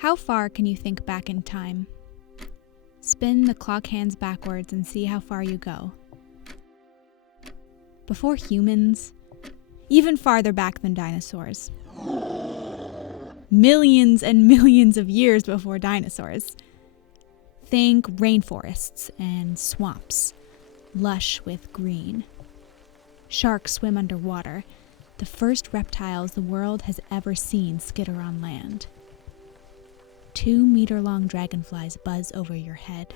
How far can you think back in time? Spin the clock hands backwards and see how far you go. Before humans, even farther back than dinosaurs. Millions and millions of years before dinosaurs. Think rainforests and swamps, lush with green. Sharks swim underwater, the first reptiles the world has ever seen skitter on land. 2-meter-long dragonflies buzz over your head.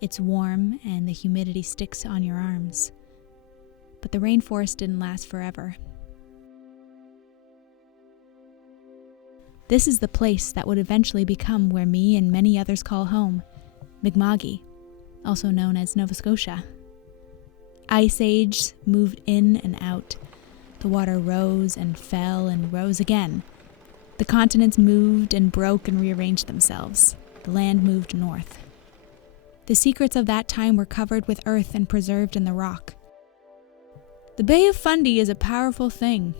It's warm and the humidity sticks on your arms. But the rainforest didn't last forever. This is the place that would eventually become where me and many others call home, Mi'kma'ki, also known as Nova Scotia. Ice Age moved in and out. The water rose and fell and rose again. The continents moved and broke and rearranged themselves. The land moved north. The secrets of that time were covered with earth and preserved in the rock. The Bay of Fundy is a powerful thing.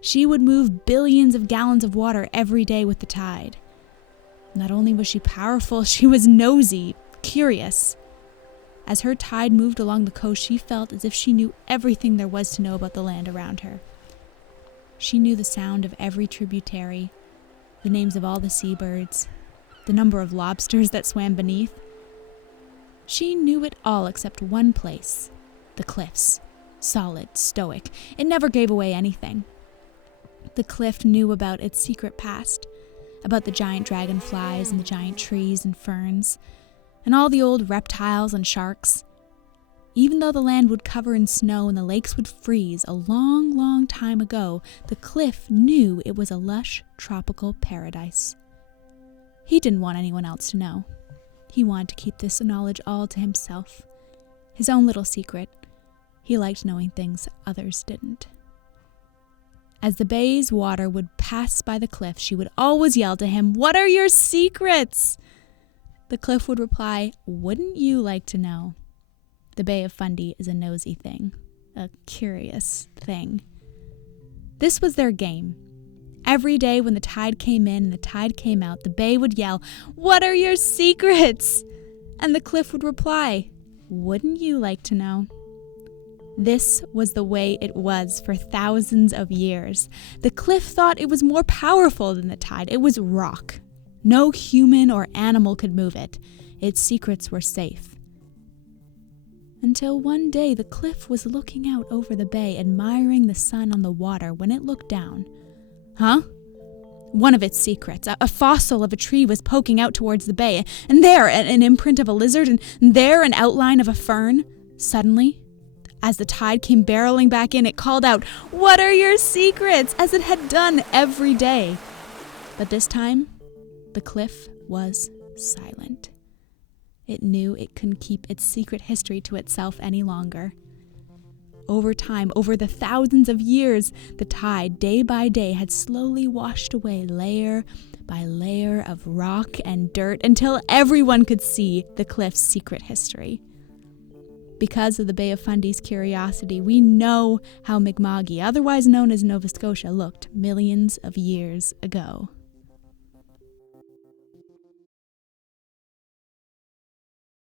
She would move billions of gallons of water every day with the tide. Not only was she powerful, she was nosy, curious. As her tide moved along the coast, she felt as if she knew everything there was to know about the land around her. She knew the sound of every tributary, the names of all the seabirds, the number of lobsters that swam beneath. She knew it all except one place, the cliffs. Solid, stoic. It never gave away anything. The cliff knew about its secret past, about the giant dragonflies and the giant trees and ferns, and all the old reptiles and sharks. Even though the land would cover in snow and the lakes would freeze a long, long time ago, the cliff knew it was a lush, tropical paradise. He didn't want anyone else to know. He wanted to keep this knowledge all to himself. His own little secret. He liked knowing things others didn't. As the bay's water would pass by the cliff, she would always yell to him, "What are your secrets?" The cliff would reply, "Wouldn't you like to know?" The Bay of Fundy is a nosy thing, a curious thing. This was their game. Every day when the tide came in and the tide came out, the bay would yell, "What are your secrets?" And the cliff would reply, "Wouldn't you like to know?" This was the way it was for thousands of years. The cliff thought it was more powerful than the tide. It was rock. No human or animal could move it. Its secrets were safe. Until one day the cliff was looking out over the bay, admiring the sun on the water when it looked down. Huh? One of its secrets, a fossil of a tree, was poking out towards the bay, and there an imprint of a lizard, and there an outline of a fern. Suddenly, as the tide came barreling back in, it called out, "What are your secrets?" as it had done every day. But this time, the cliff was silent. It knew it couldn't keep its secret history to itself any longer. Over time, over the thousands of years, the tide, day by day, had slowly washed away layer by layer of rock and dirt until everyone could see the cliff's secret history. Because of the Bay of Fundy's curiosity, we know how Mi'kma'ki, otherwise known as Nova Scotia, looked millions of years ago.